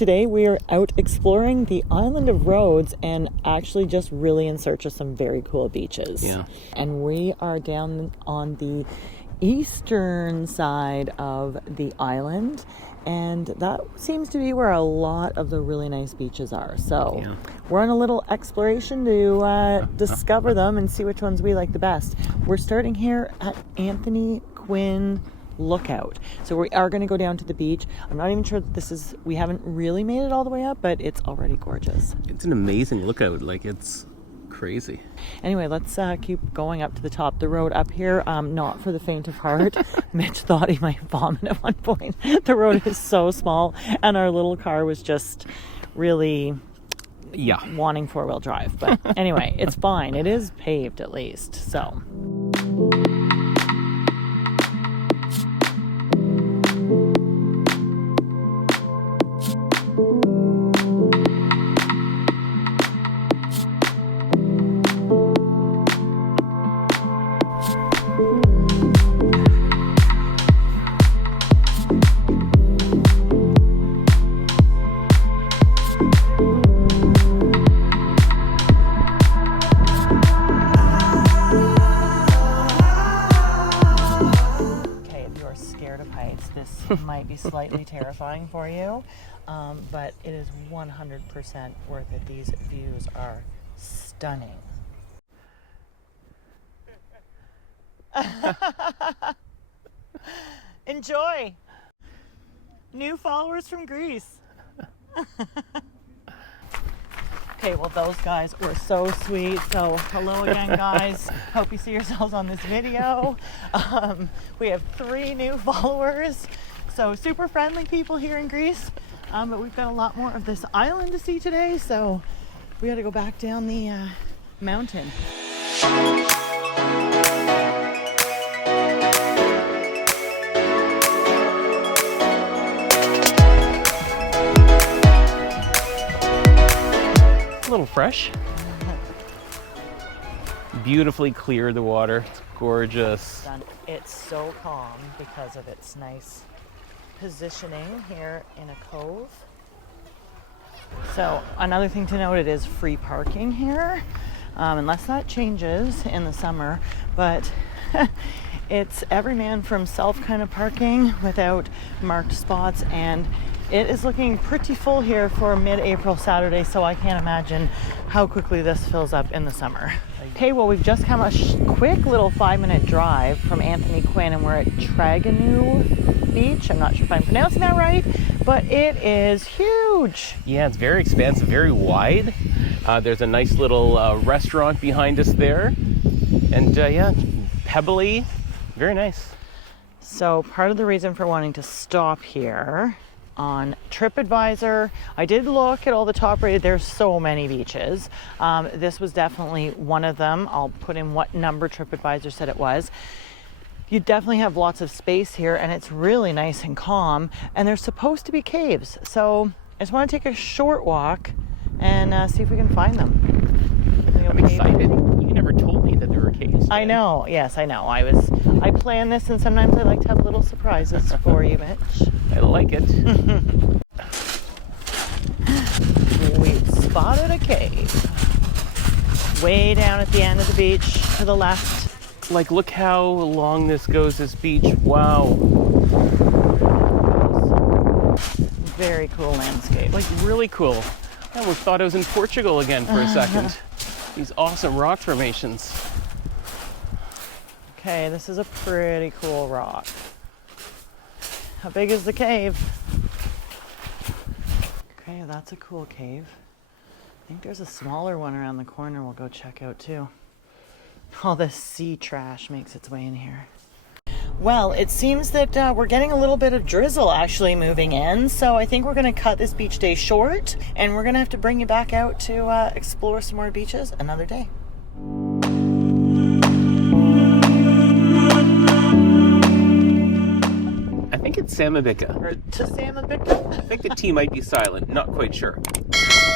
Today we are out exploring the island of Rhodes and actually just really in search of some very cool beaches. Yeah. And we are down on the eastern side of the island, and that seems to be where a lot of the really nice beaches are. So we're on a little exploration to discover them and see which ones we like the best. We're starting here at Anthony Quinn Lookout. So we are going to go down to the beach. I'm not even sure that we haven't really made it all the way up, but it's already gorgeous. It's an amazing lookout. Like, it's crazy. Anyway, let's keep going up to the top. The road up here, not for the faint of heart. Mitch thought he might vomit at one point. The road is so small, and our little car was just really wanting four-wheel drive. But anyway, it's fine. It is paved at least. So might be slightly terrifying for you, but it is 100% worth it. These views are stunning. Enjoy! New followers from Greece. Okay, well, those guys were so sweet. So hello again, guys. Hope you see yourselves on this video. We have 3 new followers. So super friendly people here in Greece. But we've got a lot more of this island to see today. So we got to go back down the mountain. A little fresh. Beautifully clear, the water. It's gorgeous. It's so calm because of its nice positioning here in a cove. So another thing to note, it is free parking here, unless that changes in the summer, but it's every man for himself kind of parking without marked spots, and it is looking pretty full here for mid-April Saturday, so I can't imagine how quickly this fills up in the summer. Okay, well, we've just come a quick little 5-minute drive from Anthony Quinn, and we're at Traganou Beach. I'm not sure if I'm pronouncing that right, but it is huge. Yeah, it's very expansive, very wide. There's a nice little restaurant behind us there. And pebbly, very nice. So part of the reason for wanting to stop here on TripAdvisor, I did look at all the top rated. There's so many beaches. This was definitely one of them. I'll put in what number TripAdvisor said it was. You definitely have lots of space here, and it's really nice and calm, and there's supposed to be caves. So I just want to take a short walk and see if we can find them. I'm excited. You never told me that there were caves. I know. Yes, I know. I plan this, and sometimes I like to have little surprises for you, Mitch. I like it. We've spotted a cave way down at the end of the beach to the left. Like, look how long this goes, this beach. Wow. Very cool landscape. Like, really cool. I almost thought I was in Portugal again for a second. These awesome rock formations. Okay, this is a pretty cool rock. How big is the cave? Okay, that's a cool cave. I think there's a smaller one around the corner we'll go check out too. All this sea trash makes its way in here. Well, it seems that we're getting a little bit of drizzle actually moving in, so I think we're going to cut this beach day short, and we're going to have to bring you back out to explore some more beaches another day. I think it's Tsambika. Or Tsambika? I think the T might be silent, not quite sure.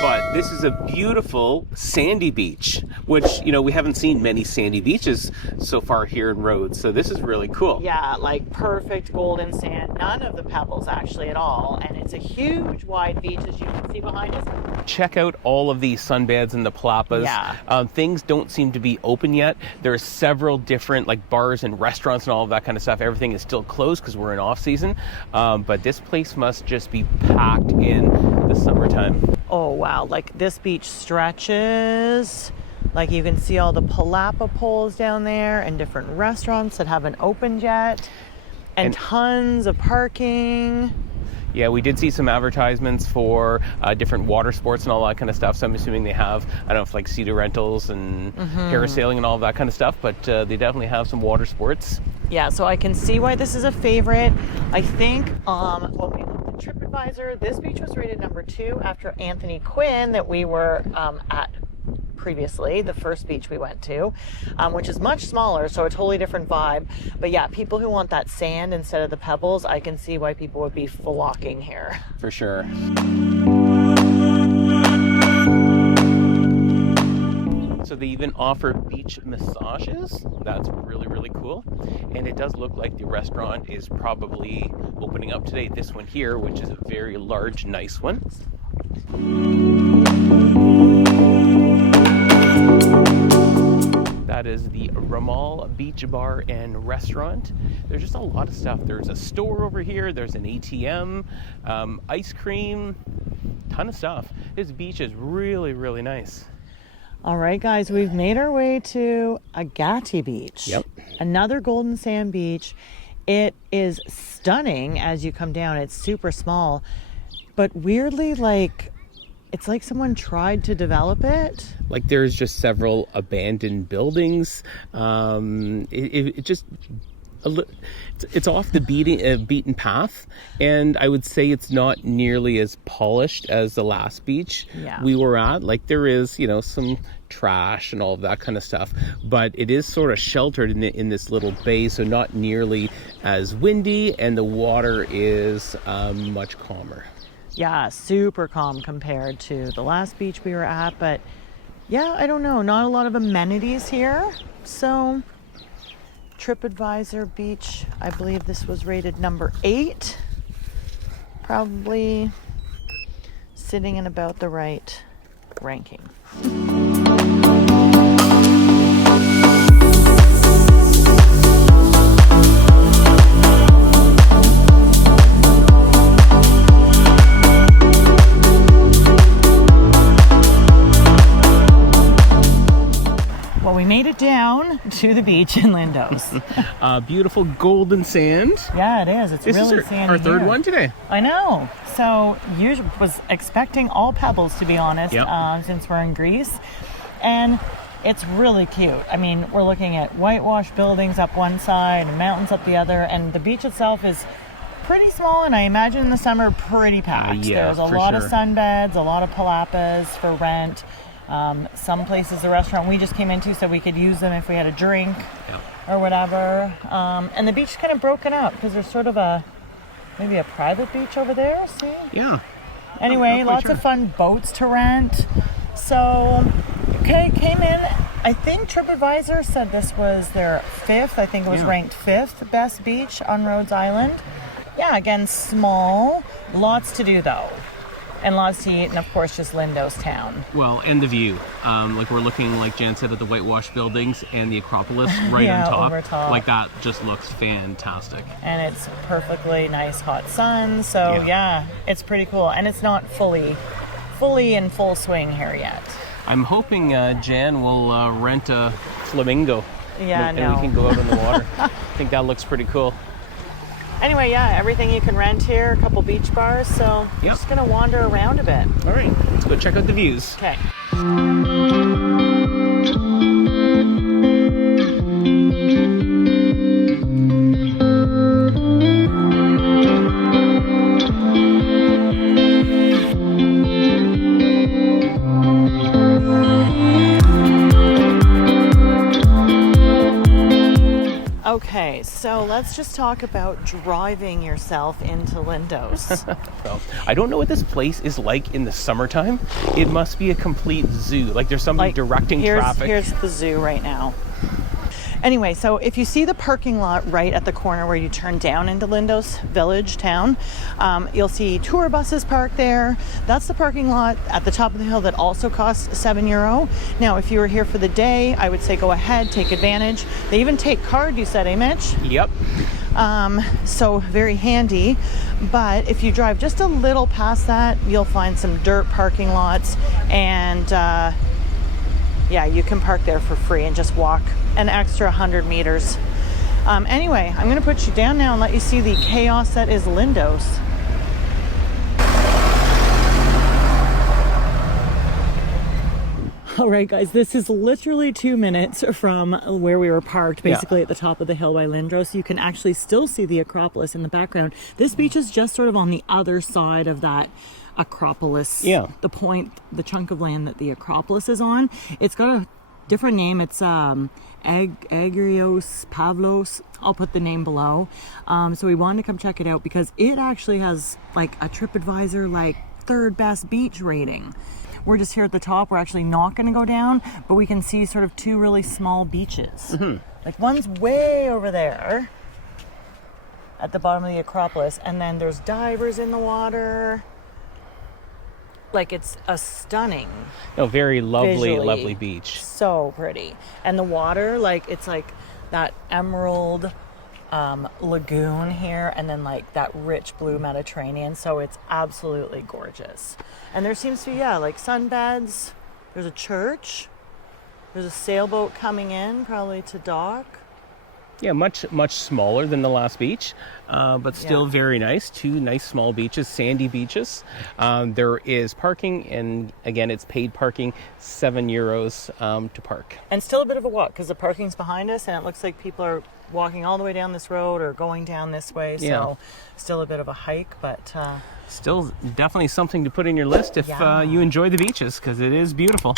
But this is a beautiful sandy beach, which, you know, we haven't seen many sandy beaches so far here in Rhodes. So this is really cool. Yeah, like perfect golden sand. None of the pebbles actually at all. And it's a huge wide beach, as you can see behind us. Check out all of the sunbeds and the palapas. Yeah. Things don't seem to be open yet. There are several different like bars and restaurants and all of that kind of stuff. Everything is still closed because we're in off season. But this place must just be packed in the summertime. Oh, wow. Like this beach stretches. Like you can see all the palapa poles down there and different restaurants that haven't opened yet. And tons of parking. Yeah, we did see some advertisements for different water sports and all that kind of stuff. So I'm assuming they have, I don't know if like cedar rentals and parasailing and all of that kind of stuff, but they definitely have some water sports. Yeah, so I can see why this is a favorite. I think when we looked at TripAdvisor, this beach was rated number 2 after Anthony Quinn that we were at previously, the first beach we went to, which is much smaller, so a totally different vibe. But yeah, people who want that sand instead of the pebbles, I can see why people would be flocking here. For sure. So they even offer beach massages. That's really, really cool. And it does look like the restaurant is probably opening up today. This one here, which is a very large, nice one. That is the Ramal Beach Bar and Restaurant. There's just a lot of stuff. There's a store over here. There's an ATM, ice cream, ton of stuff. This beach is really, really nice. All right, guys, we've made our way to Agios Beach. Yep. Another golden sand beach. It is stunning as you come down. It's super small, but weirdly, like, it's like someone tried to develop it. Like there's just several abandoned buildings. It's off the beaten path, and I would say it's not nearly as polished as the last beach we were at. Like there is, you know, some trash and all of that kind of stuff, but it is sort of sheltered in this little bay, so not nearly as windy, and the water is much calmer. Yeah, super calm compared to the last beach we were at, but yeah, I don't know, not a lot of amenities here. So TripAdvisor Beach, I believe this was rated number 8, probably sitting in about the right ranking. Well, we made it down to the beach in Lindos. Beautiful golden sand. Yeah, it is. It's this really is sandy our third here. one today. I know. So you was expecting all pebbles, to be honest, since we're in Greece. And it's really cute. I mean, we're looking at whitewashed buildings up one side and mountains up the other. And the beach itself is pretty small, and I imagine in the summer pretty packed. There's a lot of sunbeds, a lot of palapas for rent. Some places, the restaurant we just came into, so we could use them if we had a drink or whatever. And the beach is kind of broken up because there's sort of maybe a private beach over there. See? Yeah. Anyway, lots of fun boats to rent. So, came in. I think TripAdvisor said this was their 5th. I think it was ranked 5th best beach on Rhodes Island. Yeah, again, small. Lots to do though. And lots to eat, and of course, just Lindos town. Well, and the view. Like we're looking, like Jan said, at the whitewashed buildings and the Acropolis right on top. Over top. Like that just looks fantastic. And it's perfectly nice hot sun, so yeah, it's pretty cool. And it's not fully in full swing here yet. I'm hoping Jan will rent a flamingo. Yeah, and we can go out in the water. I think that looks pretty cool. Anyway, yeah, everything you can rent here, a couple beach bars, so just gonna wander around a bit. All right, let's go check out the views. Okay. Okay, so let's just talk about driving yourself into Lindos. Well, I don't know what this place is like in the summertime. It must be a complete zoo. Like there's somebody directing traffic. Here's the zoo right now. Anyway, so if you see the parking lot right at the corner where you turn down into Lindos Village town, you'll see tour buses parked there. That's the parking lot at the top of the hill that also costs €7. Now, if you were here for the day, I would say go ahead, take advantage. They even take card, you said, Mitch? Yep. So very handy. But if you drive just a little past that, you'll find some dirt parking lots, and yeah, you can park there for free and just walk an extra 100 meters. Anyway, I'm going to put you down now and let you see the chaos that is Lindos. All right, guys, this is literally 2 minutes from where we were parked, basically at the top of the hill by Lindos. You can actually still see the Acropolis in the background. This beach is just sort of on the other side of that Acropolis. Yeah. The chunk of land that the Acropolis is on. It's got a different name. It's Agios, Pavlos. I'll put the name below. So we wanted to come check it out because it actually has like a TripAdvisor like third best beach rating. We're just here at the top. We're actually not going to go down, but we can see sort of two really small beaches. Mm-hmm. Like one's way over there at the bottom of the Acropolis, and then there's divers in the water. Like it's a stunning, very lovely, visually, lovely beach. So pretty. And the water, like it's like that emerald lagoon here, and then like that rich blue Mediterranean. So it's absolutely gorgeous. And there seems to be, like sunbeds. There's a church. There's a sailboat coming in, probably to dock. Yeah, much smaller than the last beach, but still very nice. Two nice small beaches, sandy beaches. There is parking, and again, it's paid parking, €7 to park. And still a bit of a walk because the parking's behind us, and it looks like people are walking all the way down this road or going down this way. So still a bit of a hike, but still definitely something to put in your list if you enjoy the beaches, because it is beautiful.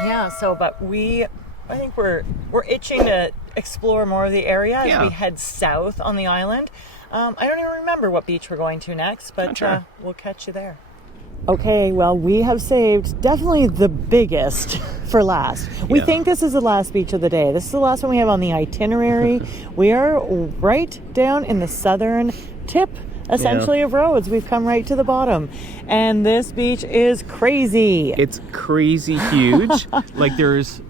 Yeah. So, but I think we're itching to explore more of the area as we head south on the island. I don't even remember what beach we're going to next, but we'll catch you there. Okay, well, we have saved definitely the biggest for last. We think this is the last beach of the day. This is the last one we have on the itinerary. We are right down in the southern tip, essentially, of Rhodes. We've come right to the bottom, and this beach is crazy. It's crazy huge. Like there's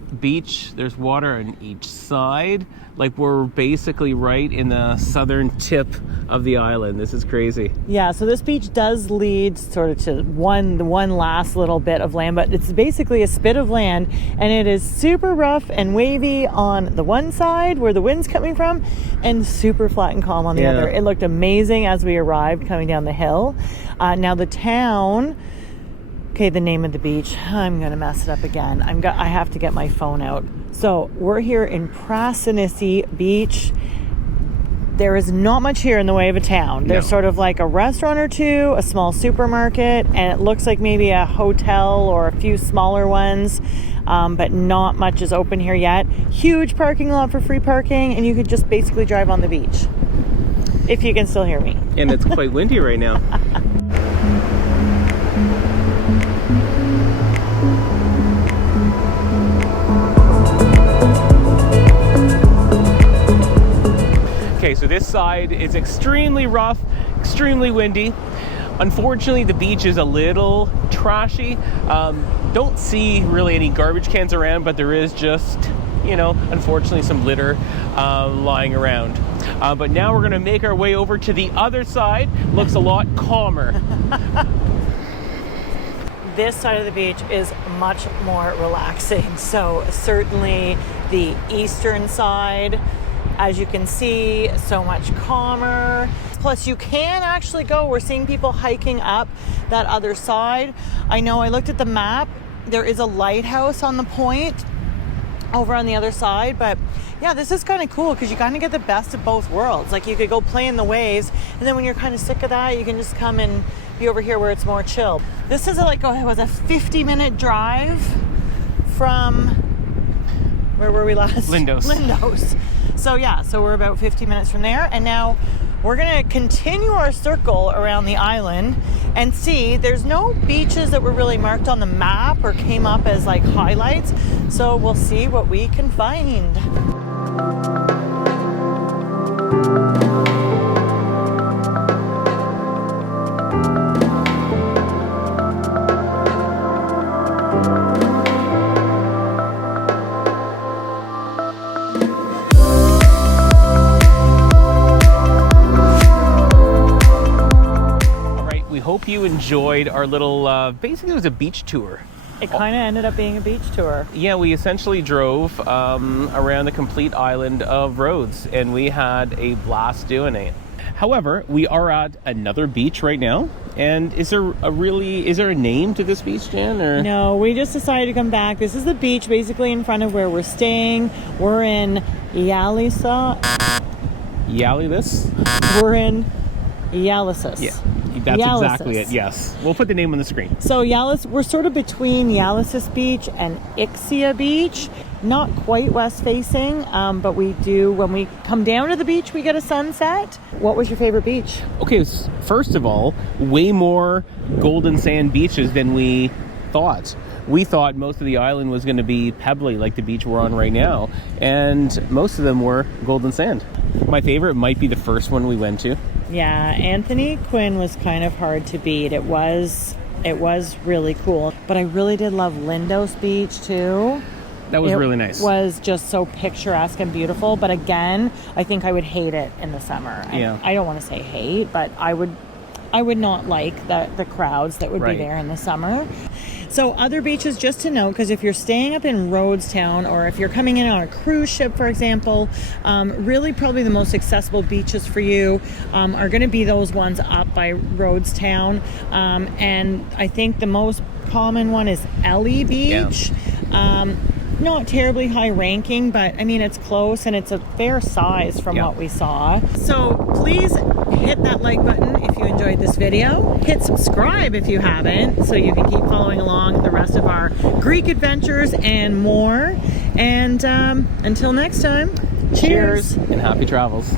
water on each side. Like we're basically right in the southern tip of the island. This is crazy. Yeah, so this beach does lead sort of to one last little bit of land, but it's basically a spit of land, and it is super rough and wavy on the one side where the wind's coming from, and super flat and calm on the other. It looked amazing as we arrived coming down the hill. Now the town... Okay, the name of the beach. I'm going to mess it up again. I have to get my phone out. So we're here in Prasonisi Beach. There is not much here in the way of a town. There's sort of like a restaurant or two, a small supermarket, and it looks like maybe a hotel or a few smaller ones, but not much is open here yet. Huge parking lot for free parking, and you could just basically drive on the beach, if you can still hear me. And it's quite windy right now. Okay, so this side is extremely rough, extremely windy. Unfortunately, the beach is a little trashy. Don't see really any garbage cans around, but there is just, unfortunately some litter lying around. But now we're gonna make our way over to the other side. Looks a lot calmer. This side of the beach is much more relaxing. So certainly the eastern side, as you can see, so much calmer. Plus you can actually we're seeing people hiking up that other side. I know I looked at the map, there is a lighthouse on the point over on the other side, but yeah, this is kind of cool because you kind of get the best of both worlds. Like you could go play in the waves, and then when you're kind of sick of that, you can just come and be over here where it's more chill. This is a 50-minute drive from, where were we last? Lindos. So yeah, so we're about 50 minutes from there, and now we're gonna continue our circle around the island and see. There's no beaches that were really marked on the map or came up as like highlights, so we'll see what we can find. Hope you enjoyed our little, basically it was a beach tour. It kind of ended up being a beach tour. Yeah, we essentially drove around the complete island of Rhodes, and we had a blast doing it. However, we are at another beach right now, and is there a name to this beach, Jan? Or? No, we just decided to come back. This is the beach basically in front of where we're staying. We're in Ialysos. We're in Ialysos. Yeah. That's Ialysos. Exactly it, yes. We'll put the name on the screen. So we're sort of between Ialysos Beach and Ixia Beach. Not quite west facing, but we do, when we come down to the beach, we get a sunset. What was your favorite beach? Okay, first of all, way more golden sand beaches than we thought. We thought most of the island was going to be pebbly like the beach we're on right now, and most of them were golden sand. My favorite might be the first one we went to. Yeah, Anthony Quinn was kind of hard to beat. It was really cool. But I really did love Lindos Beach too. That was really nice. It was just so picturesque and beautiful. But again, I think I would hate it in the summer. Yeah. I don't want to say hate, but I would not like the crowds that would be there in the summer. So other beaches, just to note, because if you're staying up in Rhodes town, or if you're coming in on a cruise ship, for example, really probably the most accessible beaches for you are going to be those ones up by Rhodes town. And I think the most common one is Elli Beach. Yeah. Not terribly high ranking, but I mean, it's close and it's a fair size from what we saw. So please hit that like button if you enjoyed this video. Hit subscribe if you haven't, so you can keep following along the rest of our Greek adventures and more. And until next time, cheers and happy travels.